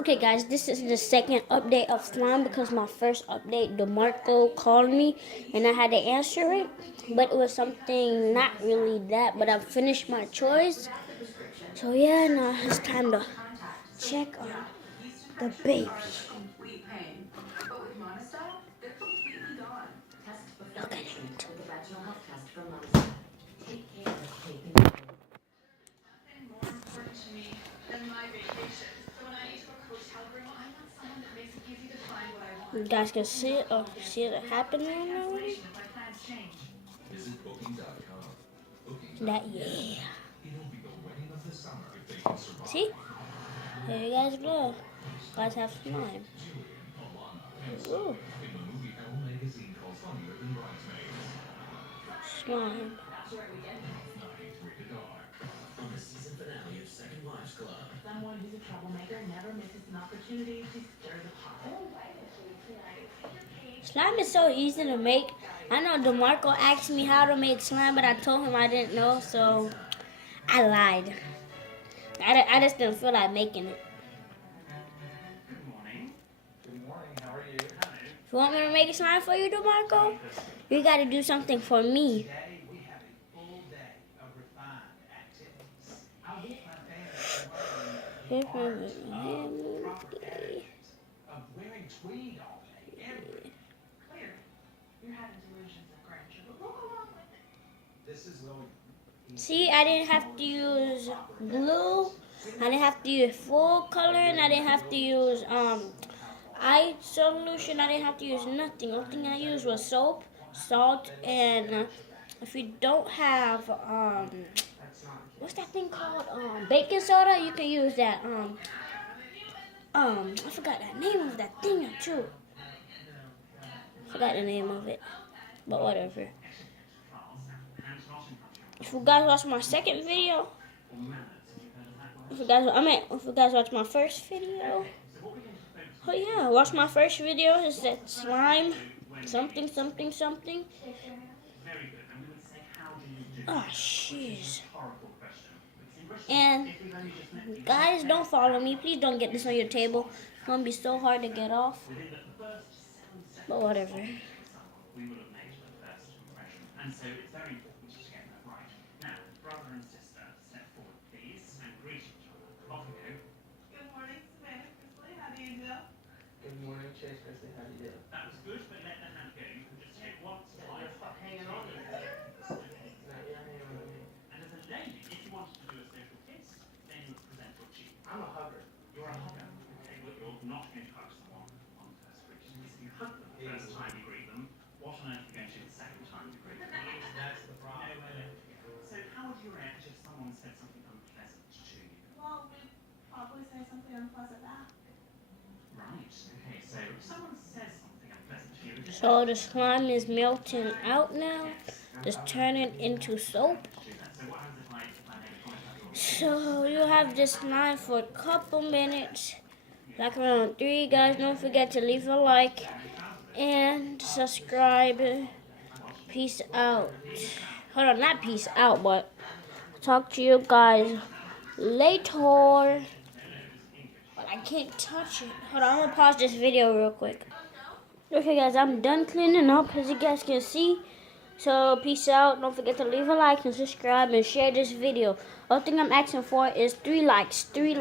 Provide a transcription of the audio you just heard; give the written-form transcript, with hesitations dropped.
Okay, guys, this is the second update of slime because my first update, DeMarco called me and I had to answer it, but it was something not really that. But I finished my choice, so yeah, now it's time to check on the baby. Look at it. You guys can see it. Oh, see it happening already? That, yeah. See? Here you guys go. Guys have slime. Ooh. Slime. On the season finale of Second Wives Club. Someone who's a troublemaker never misses an opportunity to stir the pot. Slime is so easy to make. I know DeMarco asked me how to make slime, but I told him I didn't know, so I lied. I just didn't feel like making it. Good morning. Good morning. How are you? If you want me to make a slime for you, DeMarco, you got to do something for me. Today we have a full day of refined activities. I'll get my parents to learn the art of proper etiquette, of wearing tweed all day, every day. Clearly, you're having delusions of grandeur, but we'll go along with it. This is Lily. See, I didn't have to use glue. I didn't have to use full color, and I didn't have to use eye solution. I didn't have to use nothing. The only thing I used was soap, salt, and if you don't have what's that thing called? Baking soda. You can use that. I forgot the name of that thing too. Forgot the name of it, but whatever. If you guys watch my second video, if you guys watch my first video, oh yeah, watch my first video. It's that slime, something. Oh, jeez. And guys, don't follow me. Please don't get this on your table. It's gonna be so hard to get off. But whatever. We would have made the first impression, and so it's very important to get that right. Now, brother and sister, step forward, please, and greet each other. Off you go. Good morning, Savannah Chrisley. How do you do? Good morning, Chase Chrisley. How do you do? That was good, but let the hand go. You can just take one slide. Stop hanging on to me. It's not your hanging on me. And as a lady, if you wanted to do a social kiss, then you would present your cheek. I'm a hugger. You're a hugger. Okay, but you're not going to hug someone on the first greeting. Because if you hug them the first time you greet them, what on earth are you going to do the second time you greet them? That's the problem. So how would you react if someone said something unpleasant to you? Well, we'd probably say something unpleasant back. Right, okay, so if someone says something unpleasant to you... So the slime is melting out now. Just turn it into soap. So you have this slime for a couple minutes, like around 3. Guys, don't forget to leave a like and subscribe. Peace out. Hold on, not peace out, but talk to you guys later. But I can't touch it. Hold on, I'm gonna pause this video real quick. Okay guys, I'm done cleaning up as you guys can see. So peace out. Don't forget to leave a like and subscribe and share this video. All thing I'm asking for is 3 likes. 3 likes.